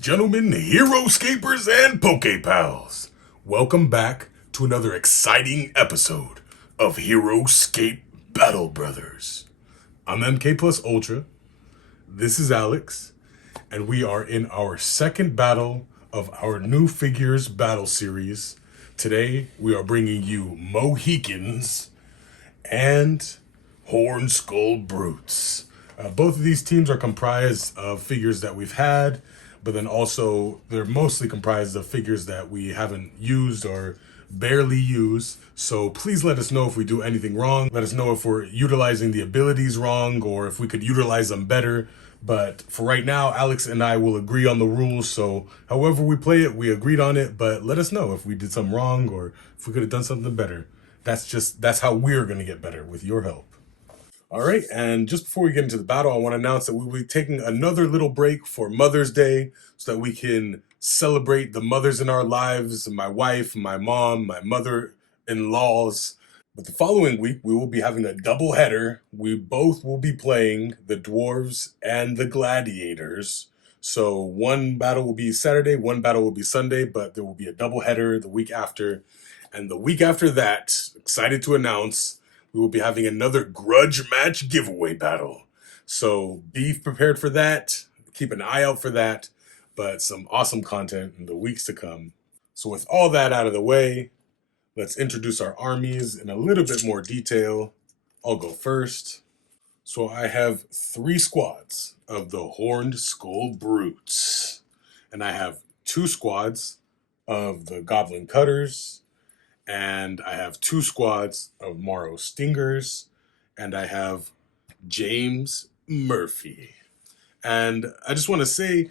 gentlemen, Heroscapers and Poke Pals. Welcome back to another exciting episode of Heroscape Battle Brothers. I'm MK Plus Ultra. This is Alex, and we are in our second battle of our new figures battle series. Today, we are bringing you Mohicans and Horn Skull Brutes. Both of these teams are comprised of figures that we've had, but then also they're mostly comprised of figures that we haven't used or barely use. So please let us know if we do anything wrong. Let us know if we're utilizing the abilities wrong or if we could utilize them better. But for right now, Alex and I will agree on the rules. So however we play it, we agreed on it. But let us know if we did something wrong or if we could have done something better. That's how we're going to get better with your help. All right, and just before we get into the battle, I want to announce that we'll be taking another little break for Mother's Day so that we can celebrate the mothers in our lives, my wife, my mom, my mother-in-laws. But the following week, we will be having a double header. We both will be playing the Dwarves and the Gladiators. So one battle will be Saturday, one battle will be Sunday, but there will be a double header the week after. And the week after that, excited to announce, we will be having another grudge match giveaway battle. So be prepared for that. Keep an eye out for that. But some awesome content in the weeks to come. So with all that out of the way, let's introduce our armies in a little bit more detail. I'll go first. So I have 3 squads of the Horned Skull Brutes. And I have 2 squads of the Goblin Cutters. And I have 2 squads of Morrow Stingers, and I have James Murphy. And I just want to say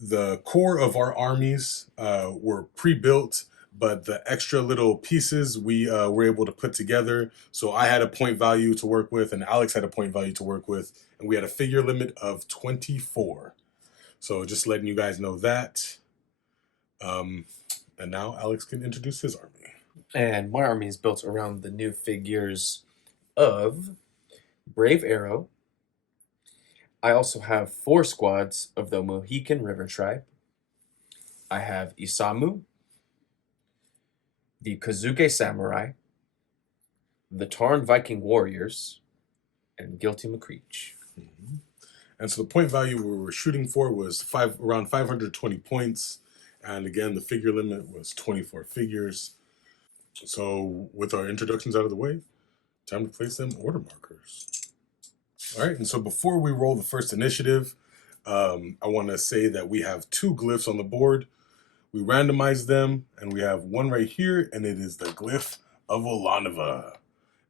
the core of our armies were pre-built, but the extra little pieces we were able to put together. So I had a point value to work with, and Alex had a point value to work with, and we had a figure limit of 24. So just letting you guys know that. And now Alex can introduce his army. And my army is built around the new figures of Brave Arrow. I also have 4 squads of the Mohican River Tribe. I have Isamu, the Kazuke Samurai, the Tarn Viking Warriors, and Guilty McCreech. Mm-hmm. And so the point value we were shooting for was around 520 points. And again, the figure limit was 24 figures. So with our introductions out of the way, time to place them order markers. All right, and so before we roll the first initiative, I want to say that we have 2 glyphs on the board. We randomized them, and we have one right here, and it is the glyph of Olanova.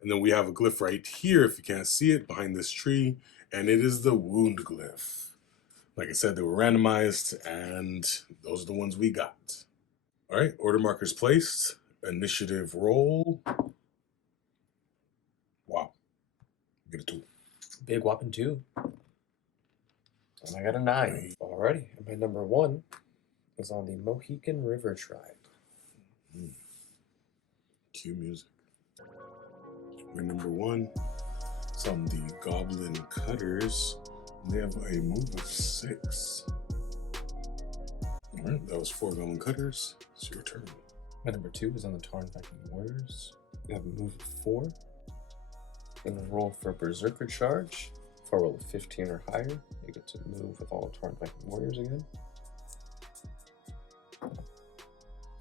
And then we have a glyph right here, if you can't see it, behind this tree, and it is the wound glyph. Like I said, they were randomized, and those are the ones we got. All right, order markers placed. Initiative roll. Wow. Get a 2. Big whopping 2. And I got a 9. Alrighty. And my number 1 is on the Mohican River Tribe. Cue music. My number 1 is on the Goblin Cutters. They have a move of 6. Alright, that was 4 Goblin Cutters. It's your turn. My number 2 is on the Tarn Viking Warriors. We have a move of 4. I'm going to roll for Berserker Charge. If I roll a 15 or higher, I get to move with all Tarn Viking Warriors again.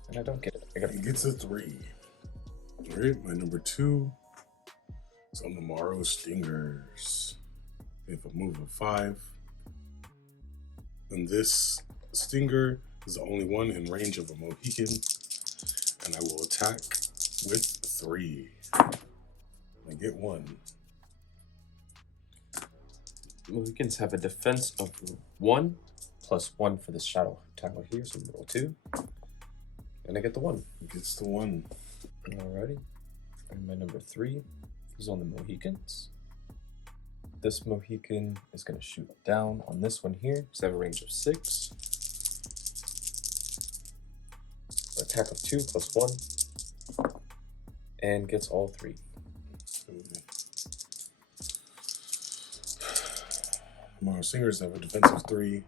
And I don't get it. It gets a 3. Alright, my number 2 is on the Morrow Stingers. They have a move of 5. And this Stinger is the only one in range of a Mohican. And I will attack with 3. I get 1. Mohicans have a defense of 1 plus 1 for this shadow tower here, so roll 2. And I get the 1. Gets the 1. Alrighty. And my number 3 is on the Mohicans. This Mohican is going to shoot down on this one here, because I have a range of 6. Attack of 2 plus 1. And gets all 3. Morrow Singers have a defense of 3.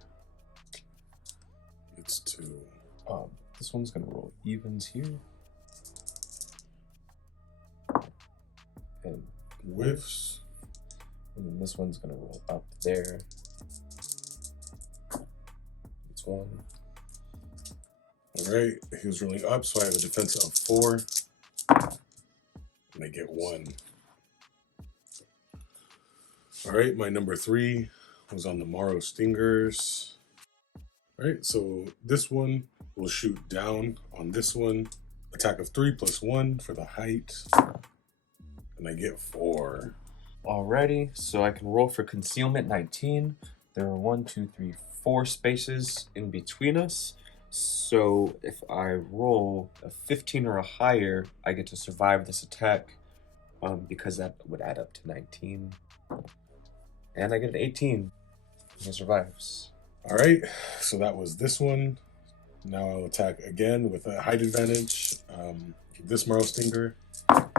this one's gonna roll evens here. And Whiffs. And then this one's gonna roll up there. It's one. All right, he was rolling up, so I have a defense of 4. And I get 1. All right, my number 3 was on the Morrow Stingers. All right, so this one will shoot down on this one. Attack of 3 plus 1 for the height. And I get 4. Alrighty, so I can roll for Concealment 19. There are 1, 2, 3, 4 spaces in between us. So if I roll a 15 or a higher, I get to survive this attack because that would add up to 19. And I get an 18. And it survives. All right, so that was this one. Now I'll attack again with a height advantage. This Morrow Stinger. Oh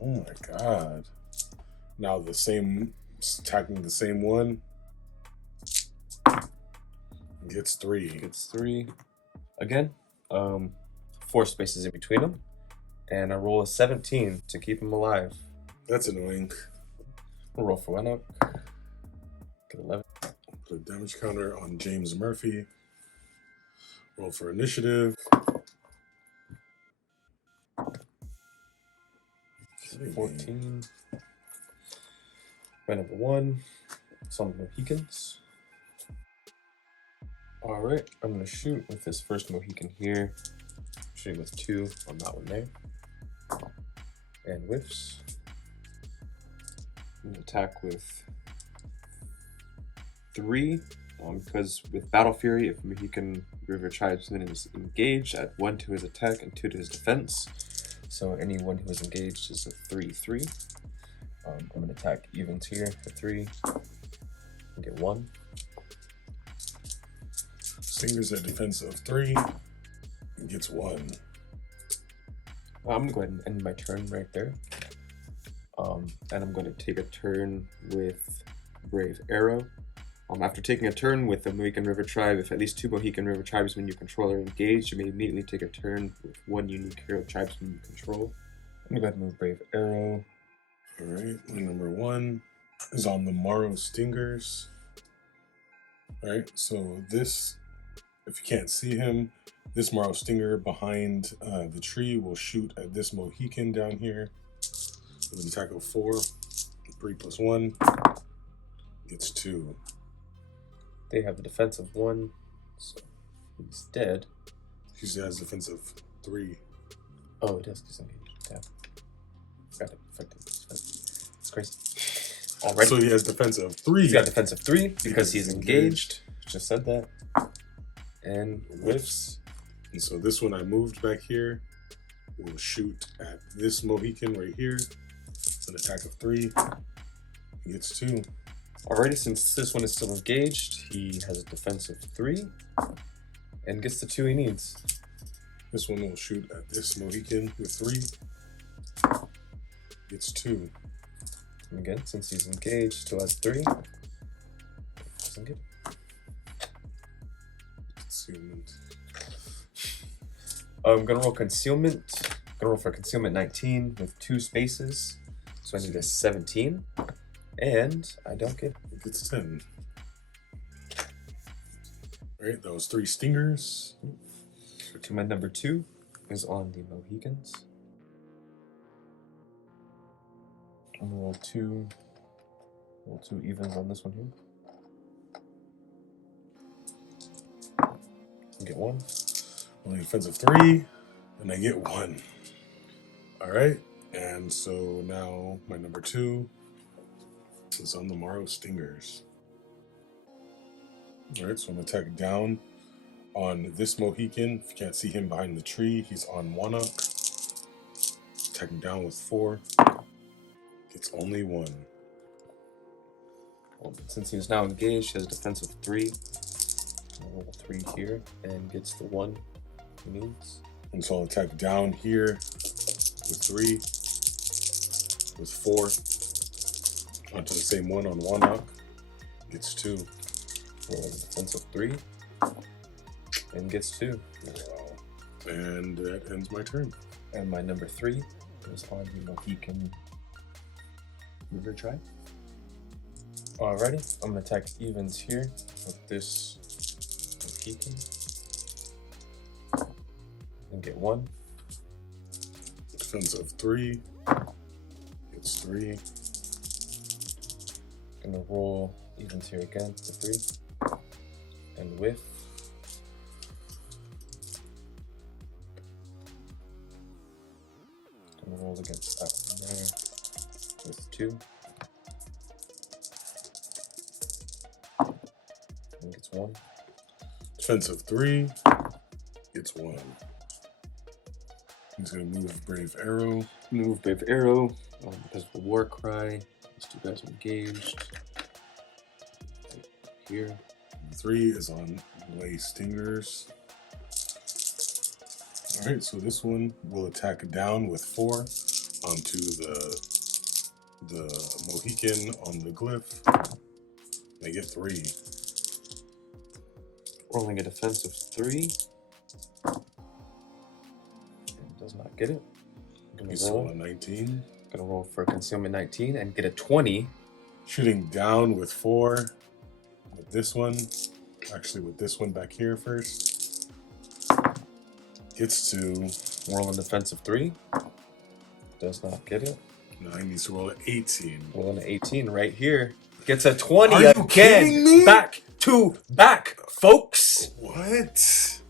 my god. Now the same, attacking the same one. Gets 3. Gets 3. Again, 4 spaces in between them. And I roll a 17 to keep him alive. That's annoying. We'll roll for 1 up. Get 11. Put a damage counter on James Murphy. Roll for initiative. 14. My number 1. It's on the Mohicans. Alright, I'm going to shoot with this first Mohican here. Shooting with 2 on that one there. And whiffs. I'm going to attack with 3. Because with Battle Fury, if Mohican River Tribesman is engaged, add 1 to his attack and 2 to his defense. So anyone who is engaged is a 3/3. I'm going to attack evens here for 3 and get 1. Stingers at defense of 3 and gets 1. I'm going to go ahead and end my turn right there. And I'm going to take a turn with Brave Arrow. After taking a turn with the Mohican River Tribe, if at least 2 Mohican River Tribesmen you control are engaged, you may immediately take a turn with 1 unique hero tribesman you control. I'm going to go ahead and move Brave Arrow. Alright, my number 1 is on the Morrow Stingers. Alright, so this, if you can't see him, this Morrow Stinger behind the tree will shoot at this Mohican down here with an attack of 4. 3 plus 1 gets 2. They have a defense of 1, so he's dead. He has defense of 3. Oh, it does disengage. Damn. Got it. Effective. It's crazy. Alright. So he has defense of 3. He's got defense of 3 because he's engaged. Just said that. And whiffs. And so this one I moved back here. Will shoot at this Mohican right here. It's an attack of 3. He gets 2. Alrighty, since this one is still engaged, he has a defense of 3 and gets the 2 he needs. This one will shoot at this Mohican with 3. Gets 2. And again, since he's engaged, still has 3. Doesn't get it. Concealment. I'm gonna roll Concealment. I'm gonna roll for Concealment 19 with 2 spaces. So I need a 17. And I don't get it. It gets 10. Alright, that was 3 stingers. To my number 2 is on the Mohicans. I'm gonna roll 2 evens on this one here. And get 1. Only defense of 3, and I get 1. Alright, and so now my number 2 is on the Morrow Stingers. Alright, so I'm going to attack down on this Mohican. If you can't see him behind the tree, he's on Monarch. Attacking down with 4. Gets only 1. Well, since he is now engaged, he has a defense of 3. I'll roll 3 here and gets the 1 he needs. And so I'll attack down here with 3. With 4. Onto the same one on Monarch. Gets 2. Roll a defense of 3. and gets 2. Wow. And that ends my turn. And my number 3 is on the Mohican River Tribe. Alrighty, I'm gonna attack evens here with this Mohican and get 1. Defense of 3. Gets 3. Gonna roll evens here again for 3. And with. Gonna roll against that one there with 2. And gets 1. Defense of 3. Gets 1. He's gonna move Brave Arrow. Move Brave Arrow because of the war cry. These 2 guys are engaged. Right here. 3 is on Lay Stingers. Alright, so this one will attack down with 4 onto the Mohican on the glyph. They get 3. Rolling a defense of 3. Does not get it. Gonna roll a 19. Gonna roll for Concealment 19 and get a 20. Shooting down with 4. With this one. Actually, with this one back here first. Gets 2. Rolling defense of 3. Does not get it. Now he needs to roll an 18. Rolling an 18 right here. Gets a 20 Are you again. kidding me? Back to back, folks. What?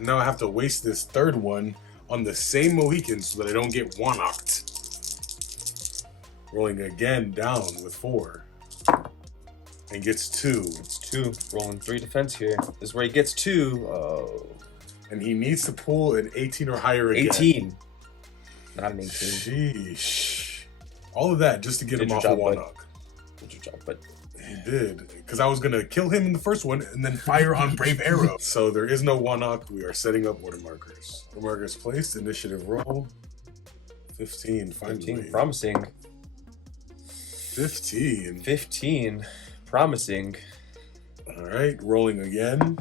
Now I have to waste this third one on the same Mohican so that I don't get one-knocked. Rolling again down with 4. And gets 2. It's 2. Rolling 3 defense here. This is where he gets 2. Oh. And he needs to pull an 18 or higher again. 18. Not an 18. Sheesh. All of that just to get Did him your off job, of one bud. knock. Did your job, but He did. Because I was going to kill him in the first one and then fire on Brave Arrow. So there is no one knock. We are setting up order markers. Order markers placed. Initiative roll. 15. Finally. 15. Promising. 15. 15. Promising. All right. Rolling again.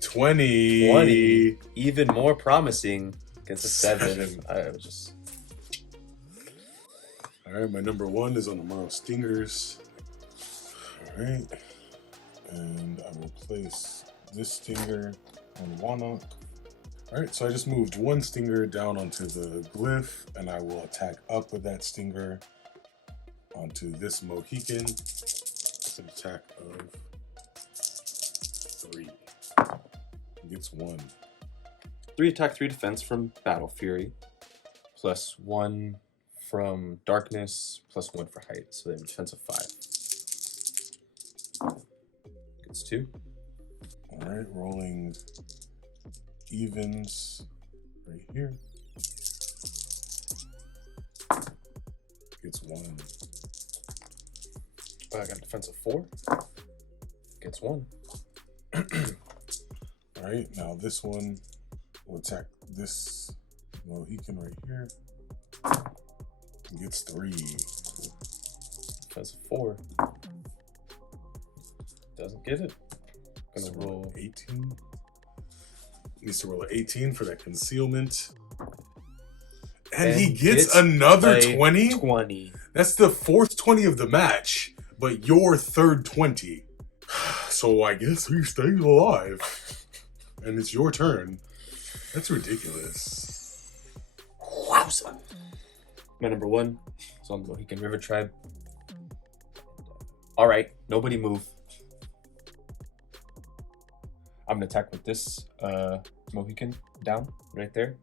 20. 20. Even more promising. Gets a 7. 7. I was just. All right. My number 1 is on the Morrow Stingers. All right. And I will place this stinger on Wannock. All right. So I just moved 1 stinger down onto the glyph, and I will attack up with that stinger onto this Mohican. It's an attack of 3. It gets 1. 3 attack, 3 defense from Battle Fury. Plus 1 from Darkness. Plus 1 for height. So they have a defense of 5. Gets 2. All right. Rolling evens right here. Gets 1. I got a defense of 4. Gets 1. All right, now this one will attack this Mohican right here. It gets 3. Defense of 4. Doesn't get it. Gonna So roll 18. Needs to roll an 18 for that concealment. And he gets another 20? 20. That's the 4th 20 of the match, but your 3rd 20. So I guess he stays alive. And it's your turn. That's ridiculous. Wowza. My number 1 is on the Mohican River Tribe. Alright, nobody move. I'm gonna attack with this Mohican down right there.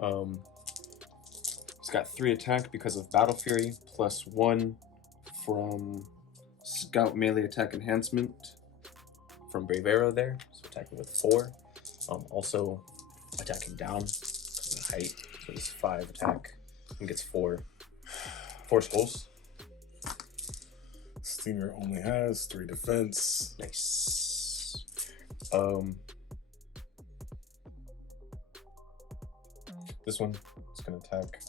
He's got 3 attack because of Battle Fury, plus 1 from Scout melee attack enhancement from Brave Arrow there. So attacking with 4. Also attacking down because of height. So it's 5 attack and gets 4. 4 skulls. Stinger only has 3 defense. Nice. This one is gonna attack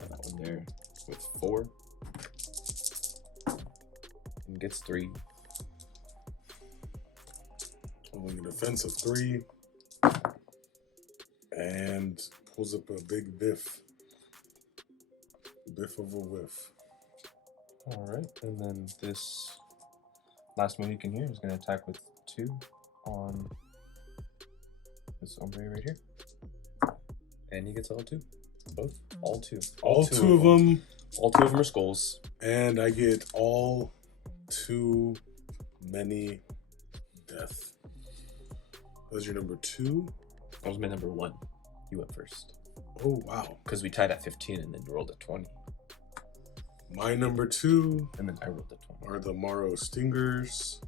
that one there with 4 and gets 3. Rolling a defense of 3. And pulls up a big biff. Biff of a whiff. Alright, and then this last Mohican here is going to attack with 2 on this hombre right here. And he gets all 2. Both? All 2. All two of them. All 2 of them are skulls. And I get all too many death. That was your number 2? That was my number 1. You went first. Oh, wow. Because we tied at 15 and then you rolled a 20. My number 2 And then I rolled a 20. are the Morrow Stingers.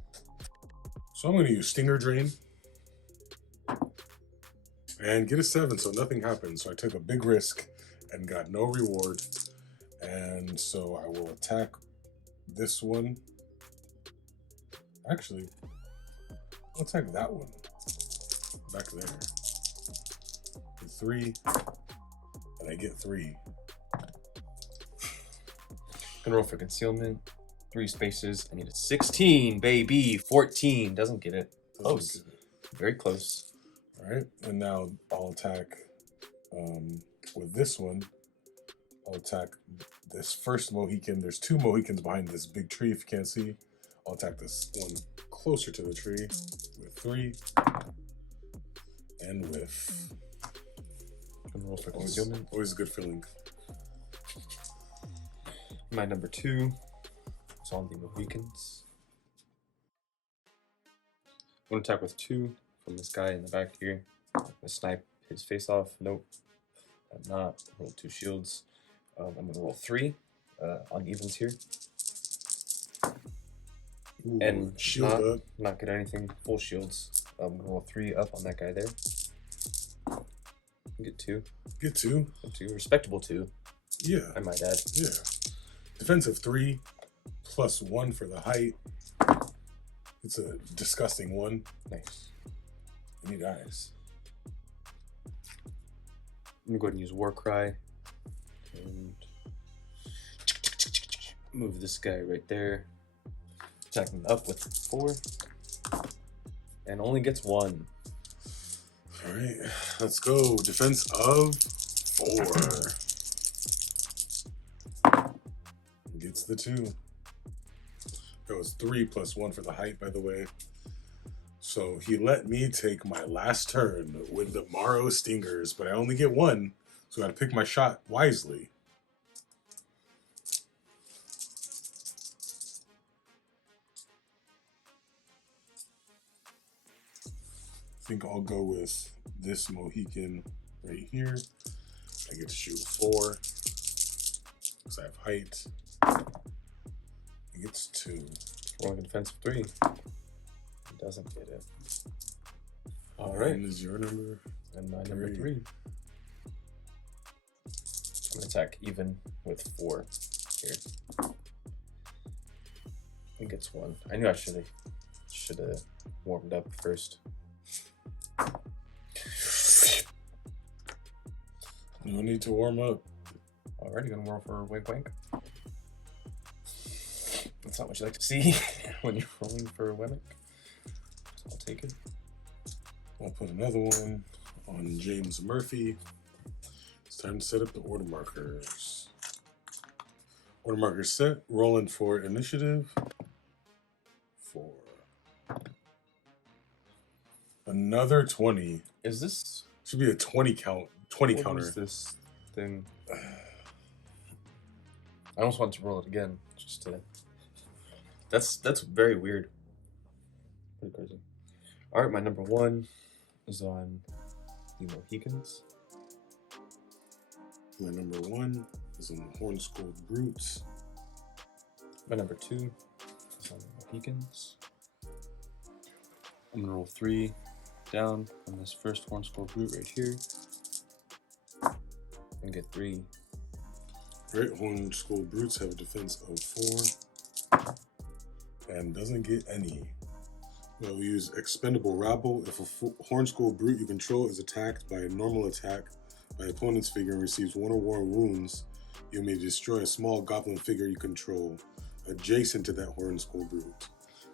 So I'm going to use Stinger Drain. And get a 7, so nothing happened. So I took a big risk and got no reward. And so I will attack this one. Actually, I'll attack that one. Back there. Get 3. And I get 3. Gonna roll for concealment. 3 spaces. I need a 16, baby. 14. Doesn't get it. Close. Very close. Alright, and now I'll attack with this one. I'll attack this first Mohican. There's 2 Mohicans behind this big tree if you can't see. I'll attack this one closer to the tree with 3. And with... Gonna roll for concealment. Always a good feeling. My number 2 is on the Mohicans. I'm gonna attack with 2 from this guy in the back here. I'm gonna snipe his face off. Nope. I'm not. Roll 2 shields. I'm gonna roll 3 on evens here. Ooh, And shield up. not get anything. Full shields. I'm gonna roll 3 up on that guy there. Get 2. Get 2. Get 2. Respectable 2. Yeah. I might add. Yeah. Defensive 3 plus 1 for the height. It's a disgusting 1. Nice. And he dies. I'm gonna go ahead and use War Cry. And move this guy right there. Attack him up with 4. And only gets 1. Alright, let's go. Defense of 4. Gets the 2. That was 3 plus 1 for the height, by the way. So he let me take my last turn with the Morrow Stingers, but I only get 1, so I gotta pick my shot wisely. I think I'll go with this Mohican right here. I get to shoot 4 because I have height. It gets 2. Rolling a defensive 3. It doesn't get it. Alright. And is your number? And my number 3. I'm gonna attack even with 4 here. It gets 1. I knew I should have warmed up first. No need to warm up. Alrighty, gonna roll for Wink Wink. That's not what you like to see when you're rolling for a Wemmick. So I'll take it. I'll put another one on James Murphy. It's time to set up the order markers. Order markers set. Rolling for initiative. 4. Another 20. Is this... Should be a 20 count. 20 what counter. is this thing? I almost want to roll it again, just to... That's very weird. Pretty crazy. Alright, my number 1 is on the Mohicans. My number 1 is on the Horn-Skulled Brutes. My number 2 is on the Mohicans. I'm gonna roll 3 down on this first Horn-Skulled Brute right here. And get 3. Right, Horn-Skulled Brutes have a defense of 4. And doesn't get any. Well, we use Expendable Rabble. If a Horn-Skulled Brute you control is attacked by a normal attack by opponent's figure and receives 1 or more wounds, you may destroy a small goblin figure you control adjacent to that Horn-Skulled Brute.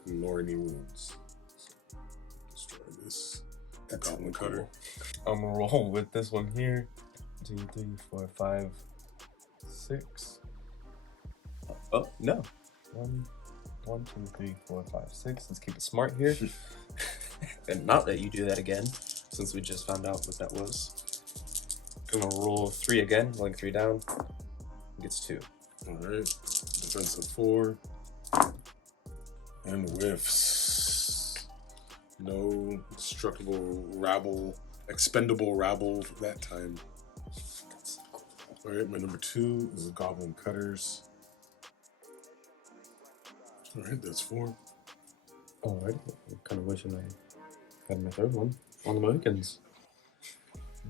Ignore any wounds. Destroy this. The That's Goblin cool. Cutter. I'm gonna roll with this one here. 2, 3, 4, 5, 6. Oh no. 1, 2, 3, 4, 5, 6. Let's keep it smart here, and not let you do that again, since we just found out what that was. I'm gonna roll 3 again, rolling 3 down. Gets 2. All right. Defensive 4. And whiffs. No destructible rabble, expendable rabble that time. All right, my number 2 is the Goblin Cutters. All right, that's 4. Alright, I'm kind of wishing I had my third one on the Mohicans.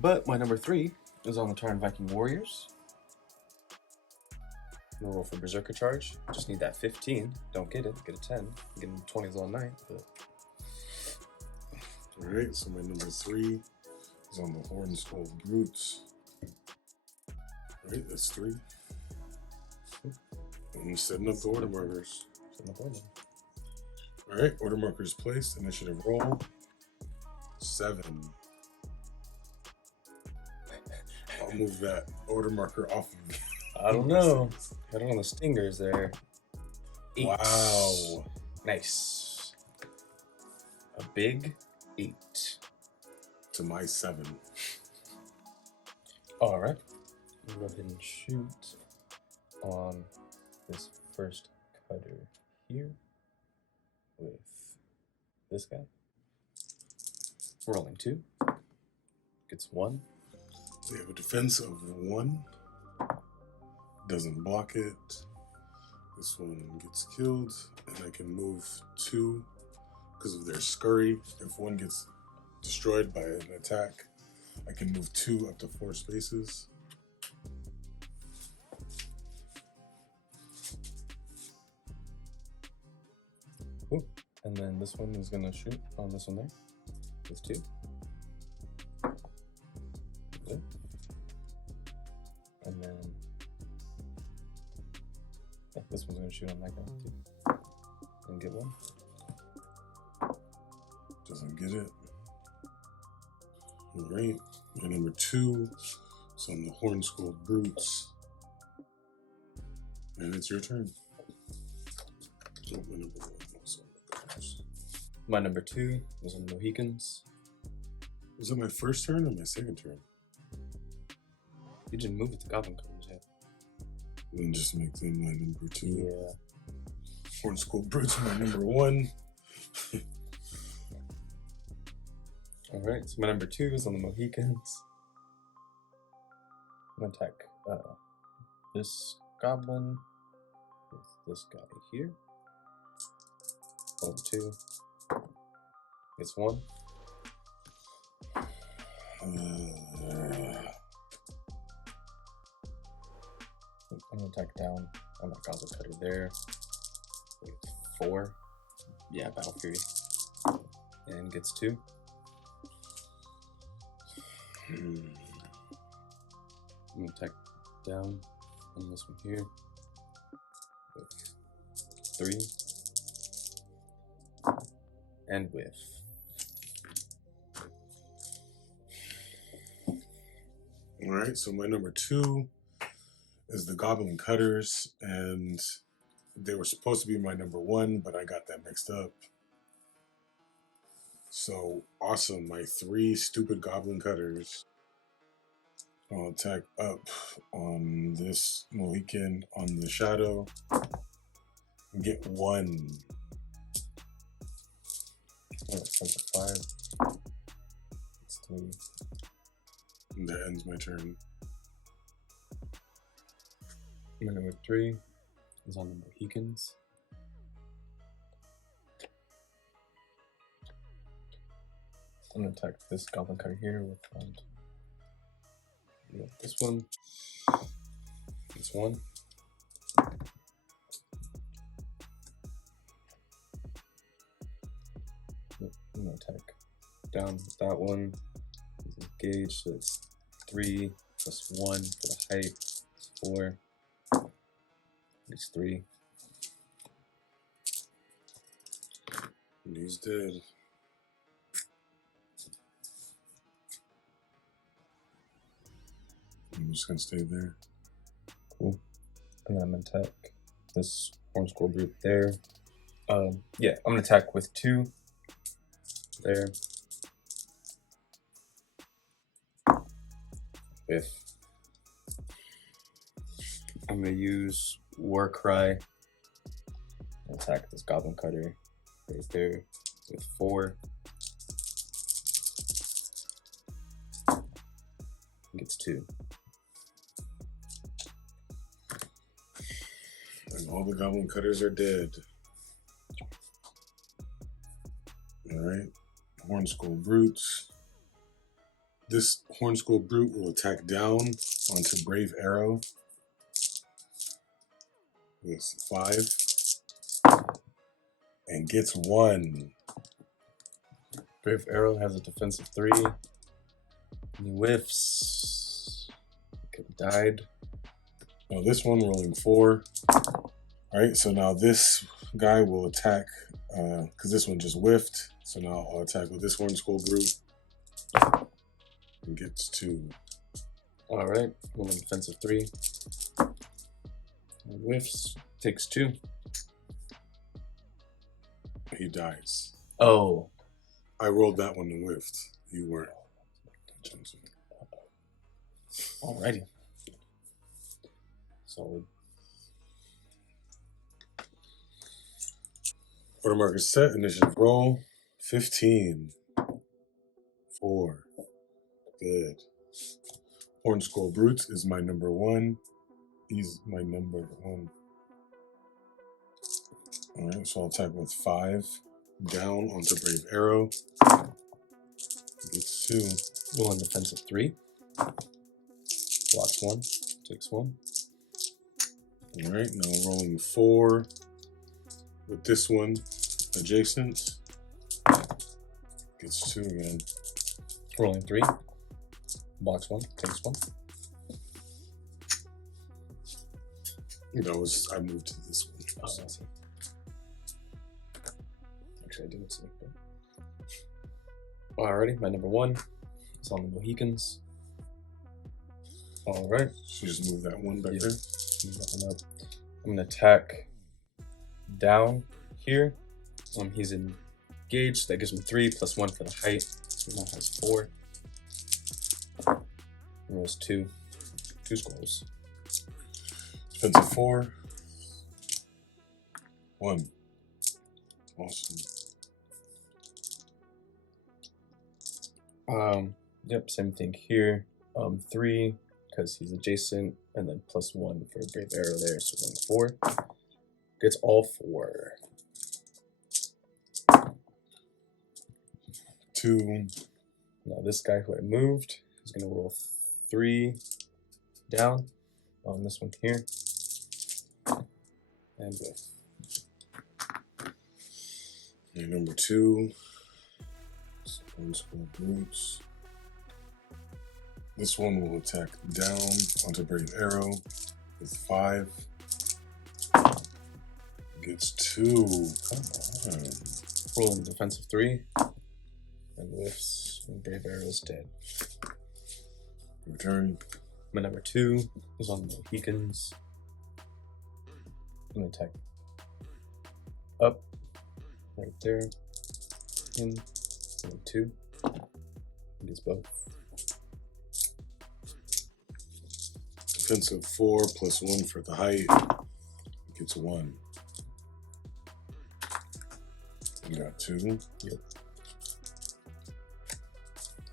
But my number 3 is on the Tarn Viking Warriors. I'm gonna roll for Berserker Charge. Just need that 15. Don't get it. Get a 10. Getting 20s all night, but All right, so my number 3 is on the Horn Skull Brutes. All right, that's 3. And setting up the order markers. All right, order markers placed. Initiative roll. 7. I'll move that order marker off of me. I don't know. I don't know the stingers there. 8. Wow. Nice. A big 8. To my 7. Alright. Go ahead and shoot on this first cutter here with this guy. Rolling 2. Gets 1. They have a defense of 1. Doesn't block it. This one gets killed, and I can move 2 because of their scurry. If one gets destroyed by an attack, I can move 2 up to 4 spaces. Ooh. And then this one is gonna shoot on this one there with 2. Good. And then yeah, this one's gonna shoot on that guy with 2. And get 1. Doesn't get it. All right, my number 2 is on the Horn Skull Brutes. And it's your turn. Oh, my number 1 was on the Cutters. My number 2 was on the Mohicans. Was it my first turn or my second turn? You didn't move it to Goblin Cutters yet. Then just make them my number 2. Yeah. Horn Skull Brutes my number 1. Alright, so my number 2 is on the Mohicans. I'm gonna attack this goblin with this guy here. Roll 2. It's 1. I'm gonna attack down on that Goblin Cutter there with 4. Yeah, Battle Fury. And gets 2. I'm gonna attack down on this one here with 3. And with. All right, so my number 2 is the Goblin Cutters, and they were supposed to be my number 1, but I got that mixed up. So awesome, my 3 stupid Goblin Cutters. I'll attack up on this Mohican on the shadow and get 1. Oh, that's a 5. It's 3. And that ends my turn. My number 3 is on the Mohicans. I'm gonna attack this Goblin Cutter here with this one. This one. I'm gonna attack down with that one. He's engaged, so it's 3 plus 1 for the height. It's 4. It's 3. And he's dead. I'm just gonna stay there. Cool. And then I'm gonna attack this Horn Skull Brute there. Yeah, I'm gonna attack with 2. There. I'm gonna use War Cry. Attack this Goblin Cutter right there with 4. Gets 2. And all the Goblin Cutters are dead. Alright. Horn Skull Brutes. This Horn Skull Brute will attack down onto Brave Arrow with 5. And gets 1. Brave Arrow has a defensive 3. And he whiffs. Could have died. Now this one rolling 4. Alright, so now this guy will attack, because this one just whiffed. So now I'll attack with this Horn Skull Brute. And gets 2. Alright, rolling defensive 3. And whiffs. Takes 2. He dies. Oh. I rolled that one and whiffed. You weren't. Alrighty. Solid. Order marker set. Initiative roll. 15. 4. Good. Horn Skull Brutes is my number 1. He's my number 1. Alright, so I'll attack with 5. Down onto Brave Arrow. Gets 2. Roll on defensive 3. Blocks 1. Takes 1. Alright, now rolling 4. With this one adjacent. Gets 2 again. Rolling 3. Blocks 1. Takes 1. I moved to this one. Oh, I see. Actually, I didn't see it. Alrighty, my number 1 is on the Mohicans. Alright. So just move that one back there. Move that one up. I'm gonna attack down here. He's engaged. That gives him 3 plus 1 for the height. So he now has 4. He rolls 2. 2 skulls. Defensive 4. 1. Awesome. Yep, same thing here. 3 because he's adjacent, and then plus 1 for a Brave Arrow there, so rolling 4. Gets all 4. 2. Now this guy who I moved is gonna roll 3 down on this one here. And with And number 2. Horn Skull Brutes. This one will attack down onto Brave Arrow with 5. Gets 2. Come on. rolling defensive 3. And whiffs, and Brave Arrow is dead. Return. My number 2 is on the Mohicans. I'm gonna attack up, right there, in, and 2. He gets both. Defensive 4 plus 1 for the height. Gets 1. You got 2. Yep.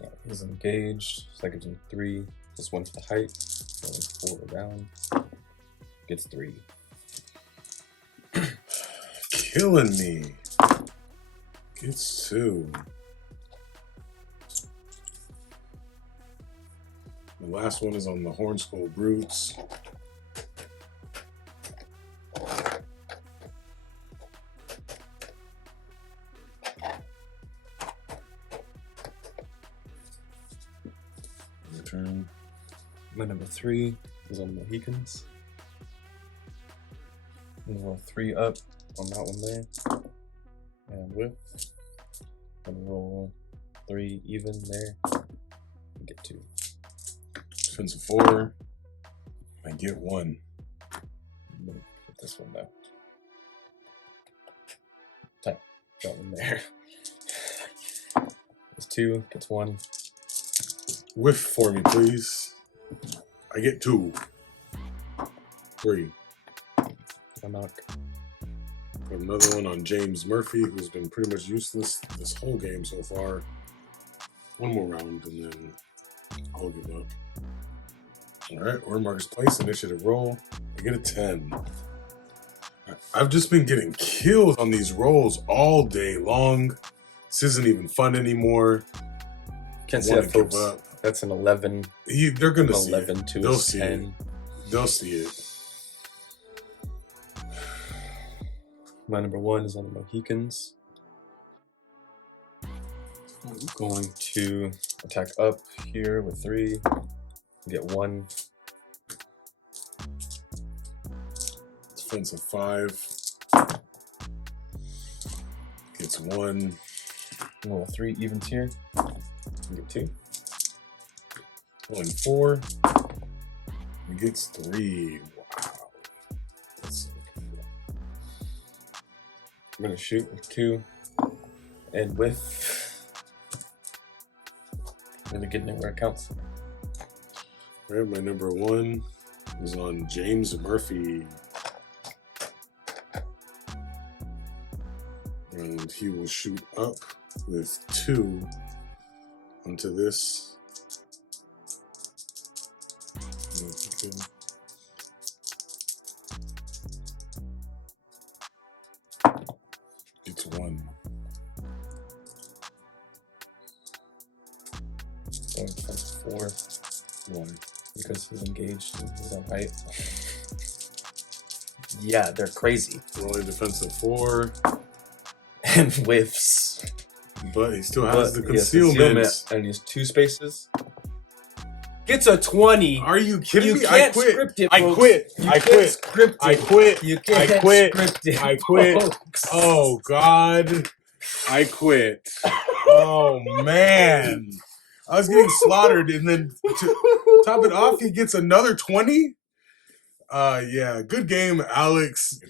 Yeah, he's engaged, so that gives him 3 plus 1 for the height. Rolling 4 down. Gets 3. Killing me. Gets 2. The last one is on the Horn Skull Brutes. Return. My number 3 is on the Mohicans. I'm gonna roll 3 up on that one there. And whip. I'm gonna roll 3 even there. And get 2. defensive 4. I get 1. I'm gonna put this one down. Type that one there. It's 2, gets 1. Whiff for me, please. I get 2. 3. I knock. Put another one on James Murphy, who's been pretty much useless this whole game so far. One more round, and then I'll give up. Alright, order marks place, initiative roll. I get a 10. I've just been getting kills on these rolls all day long. This isn't even fun anymore. Can't see that, folks. That's an 11. They're gonna see 11 it. to They'll a see 10. it. They'll see it. My number 1 is on the Mohicans. I'm going to attack up here with 3. Get 1. Defensive 5. Gets 1. Roll 3 evens here. Get 2. Rolling 4. He gets 3. Wow. I'm gonna shoot with 2 and with really good number it counts. Alright, my number 1 is on James Murphy. And he will shoot up with 2 onto this. It's 1. Going defensive 4. 1. Because he's engaged and he's on height. Yeah, they're crazy. Rolling defensive 4. And whiffs. But he still has the He has concealment. And he's 2 spaces. Gets a 20. Are you kidding me? You I can't quit. script it, I folks. quit. You I can't quit. script it. I quit. You can't I quit. script it, I quit. folks. Oh God. I quit. Oh man. I was getting slaughtered, and then to top it off, he gets another 20. Yeah, good game, Alex.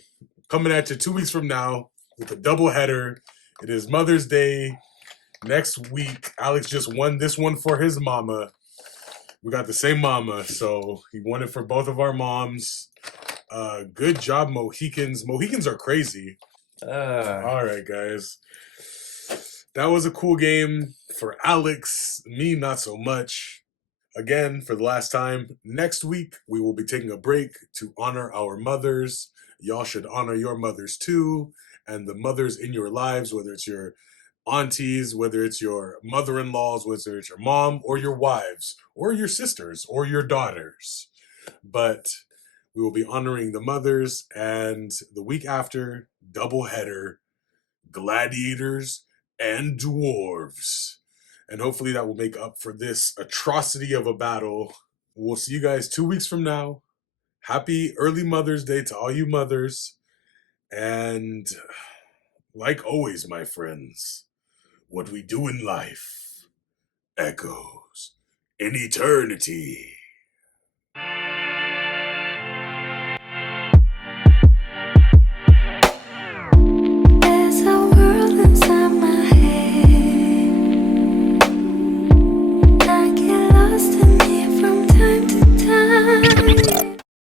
Coming at you 2 weeks from now with a doubleheader. It is Mother's Day next week. Alex just won this one for his mama. We got the same mama, so he won it for both of our moms. Good job, Mohicans. Mohicans are crazy. All right, guys. That was a cool game for Alex. Me, not so much. Again, for the last time, next week we will be taking a break to honor our mothers. Y'all should honor your mothers too, and the mothers in your lives, whether it's your aunties, whether it's your mother-in-laws, whether it's your mom or your wives or your sisters or your daughters. But we will be honoring the mothers, and the week after, doubleheader, gladiators and dwarves. And hopefully that will make up for this atrocity of a battle. We'll see you guys 2 weeks from now. Happy early Mother's Day to all you mothers. And like always, my friends, what we do in life echoes in eternity.